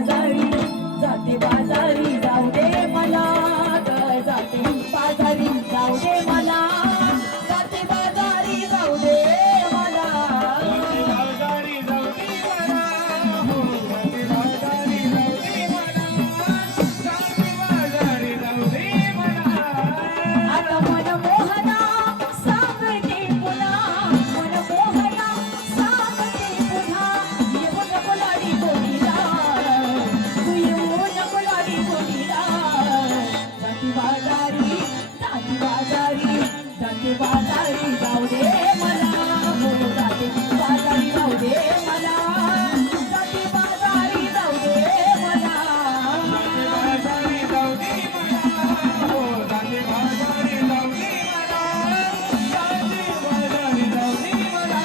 बाजारी जाते बाजारी जाऊ दे मला जाते बाजारी जाऊ दे मला जाते बाजारी जाऊ दे मला बाजारी जाऊ दे मला हो जाते बाजारी जाऊ दे मला जाते बाजारी जाऊ दे मला आता मन मोहना सांगते पुन्हा मन मोहना सांगते पुन्हा येऊ नको लाडी कोणीला तू येऊ नको लाडी कोणीला जाते बाजारी जाते बाजारी जाऊ दे मला हो जाते बाजारी जाऊ दे मला जाते बाजारी जाऊ दे मला बाजारी जाऊ दे मला हो जाते बाजारी जाऊ दे मला जाते बाजारी जाऊ दे मला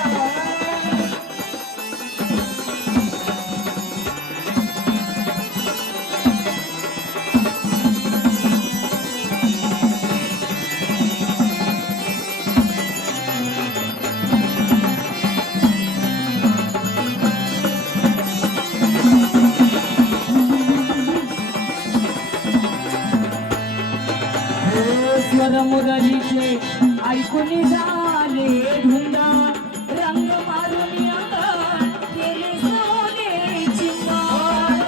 स्वर मुरलीचे ऐकून झाले धुंदा रंग मारून अंगात केले सोने चिंगार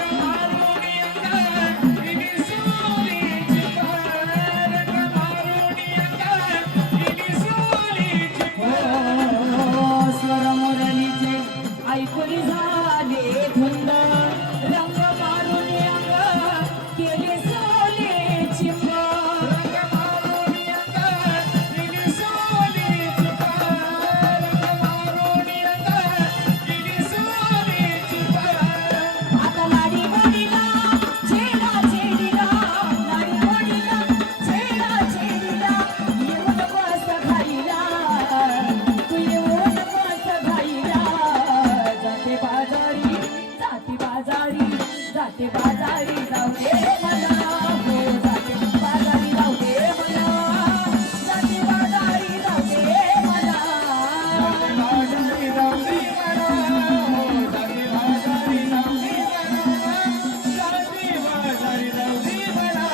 स्वर मुरलीचे ऐकून झाले धुंद रंग मारून अंगात केले सोने चिंगार आता लाडी गोडीला छेडा छेडीला लाडी गोडीला छेडा छेडीला येऊ नको असं घाईला तू येऊ नको असं घाईला जाते बाजारी जाते बाजारी जाऊ दे मला हो जाते बाजारी जाऊ दे मला जाते बाजारी जाऊ दे मला बाजारी जाऊ दे मला हो जाते बाजारी जाऊ दे मला जाते बाजारी जाऊ दे मला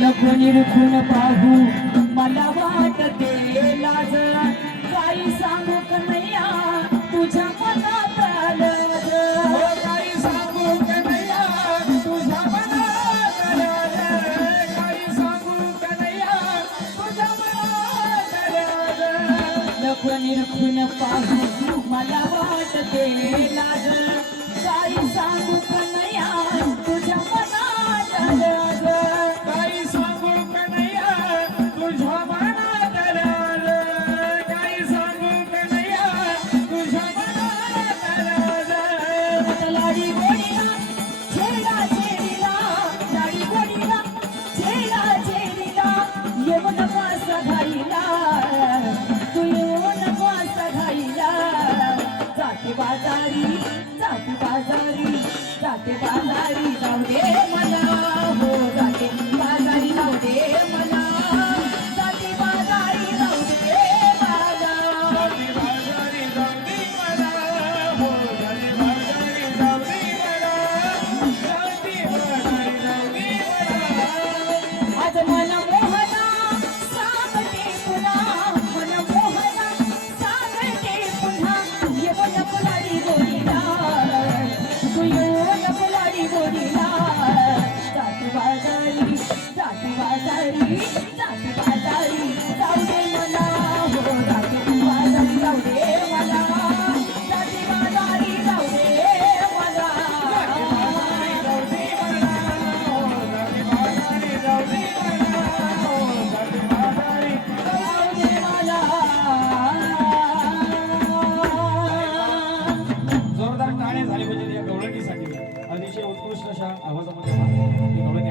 नको निरखून पाहू मला वाटते लाज काही सांगू का नाही